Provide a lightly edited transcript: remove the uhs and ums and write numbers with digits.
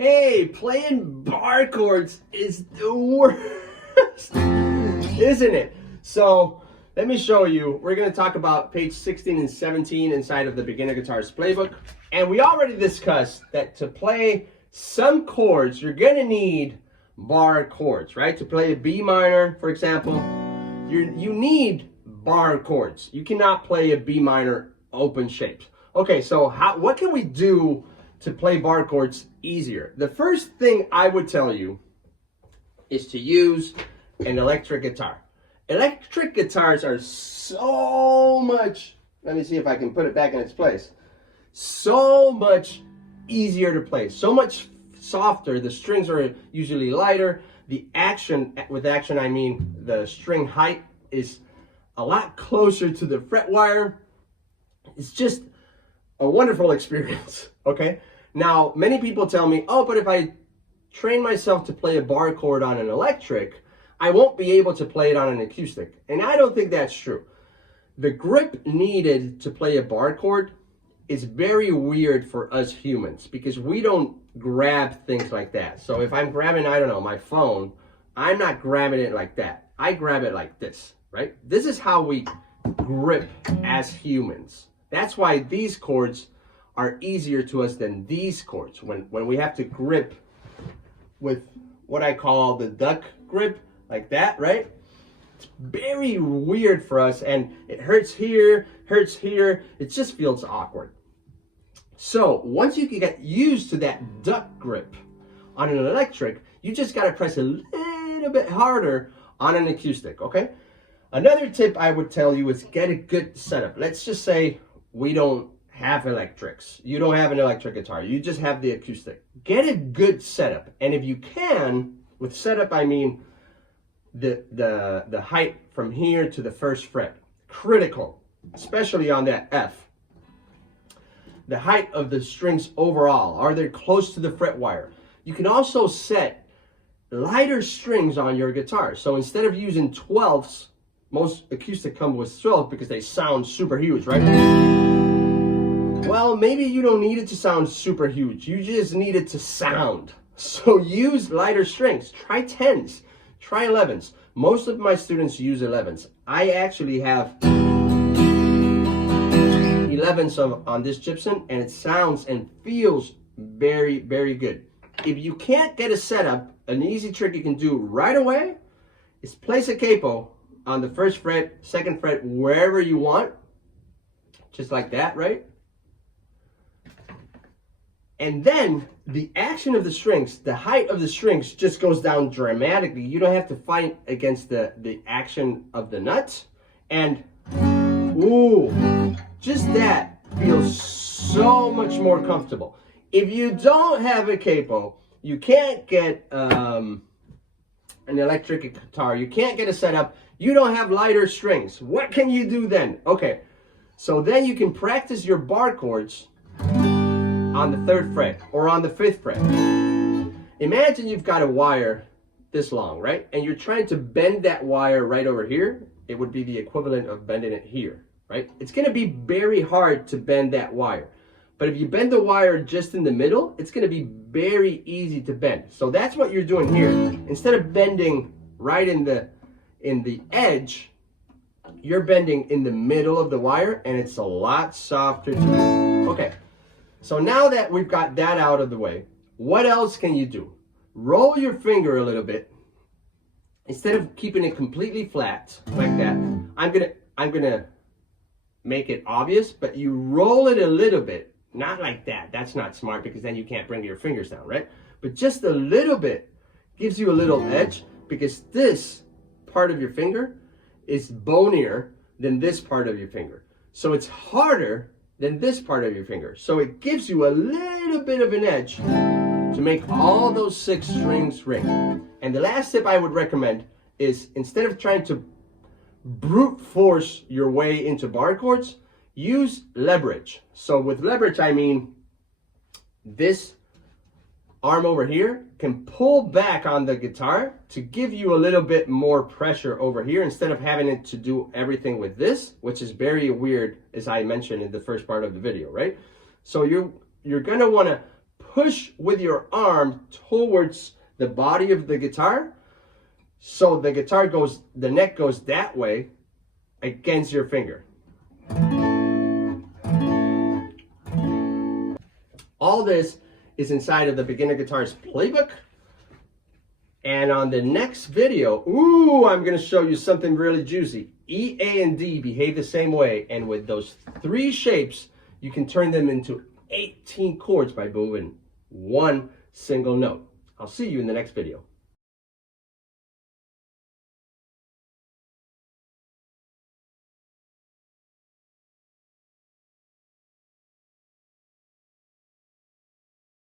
Hey, playing bar chords is the worst, isn't it? So let me show you. We're going to talk about page 16 and 17 inside of the Beginner Guitarist Playbook. And we already discussed that to play some chords, you're going to need bar chords, right? To play a B minor, for example, you need bar chords. You cannot play a B minor open shaped. Okay, so what can we do to play bar chords easier? The first thing I would tell you is to use an electric guitar. Electric guitars are so much, let me see if I can put it back in its place, so much easier to play, so much softer. The strings are usually lighter. The action, with action I mean the string height, is a lot closer to the fret wire. It's just a wonderful experience, okay? Now, many people tell me, oh, but if I train myself to play a bar chord on an electric, I won't be able to play it on an acoustic. And I don't think that's true. The grip needed to play a bar chord is very weird for us humans because we don't grab things like that. So if I'm grabbing, I don't know, my phone, I'm not grabbing it like that. I grab it like this, right? This is how we grip as humans. That's why these chords are easier to us than these chords. When we have to grip with what I call the duck grip, like that, right? It's very weird for us, and it hurts here, it just feels awkward. So once you can get used to that duck grip on an electric, you just gotta press a little bit harder on an acoustic, okay? Another tip I would tell you is get a good setup. Let's just say we don't have electrics. You don't have an electric guitar. You just have the acoustic. Get a good setup. And if you can, with setup I mean the height from here to the first fret. Critical, especially on that F. The height of the strings overall. Are they close to the fret wire? You can also set lighter strings on your guitar. So instead of using 12ths, most acoustic come with 12 because they sound super huge, right? Well, maybe you don't need it to sound super huge. You just need it to sound. So use lighter strings. Try 10s. Try 11s. Most of my students use 11s. I actually have 11s on this gypsum, and it sounds and feels very, very good. If you can't get a setup, an easy trick you can do right away is place a capo on the first fret, second fret, wherever you want, just like that, right? And then the action of the strings, the height of the strings just goes down dramatically. You don't have to fight against the action of the nuts. And, ooh, just that feels so much more comfortable. If you don't have a capo, you can't get an electric guitar, you can't get a setup, you don't have lighter strings. What can you do then? Okay, so then you can practice your bar chords on the 3rd fret or on the 5th fret. Imagine you've got a wire this long, right? And you're trying to bend that wire right over here. It would be the equivalent of bending it here, right? It's gonna be very hard to bend that wire. But if you bend the wire just in the middle, it's gonna be very easy to bend. So that's what you're doing here. Instead of bending right in the edge, you're bending in the middle of the wire, and it's a lot softer to do. Okay, so now that we've got that out of the way, what else can you do? Roll your finger a little bit. Instead of keeping it completely flat like that, I'm gonna make it obvious, but you roll it a little bit. Not like that. That's not smart because then you can't bring your fingers down, right? But just a little bit gives you a little edge because this part of your finger is bonier than this part of your finger. So it's harder than this part of your finger. So it gives you a little bit of an edge to make all those 6 strings ring. And the last tip I would recommend is instead of trying to brute force your way into bar chords, use leverage. So with leverage, I mean this arm over here can pull back on the guitar to give you a little bit more pressure over here instead of having it to do everything with this, which is very weird, as I mentioned in the first part of the video, right? So you're gonna wanna push with your arm towards the body of the guitar, so the guitar goes, the neck goes that way against your finger. All this is inside of the Beginner Guitarist Playbook. And on the next video, I'm going to show you something really juicy. E, A, and D behave the same way. And with those 3 shapes, you can turn them into 18 chords by moving one single note. I'll see you in the next video.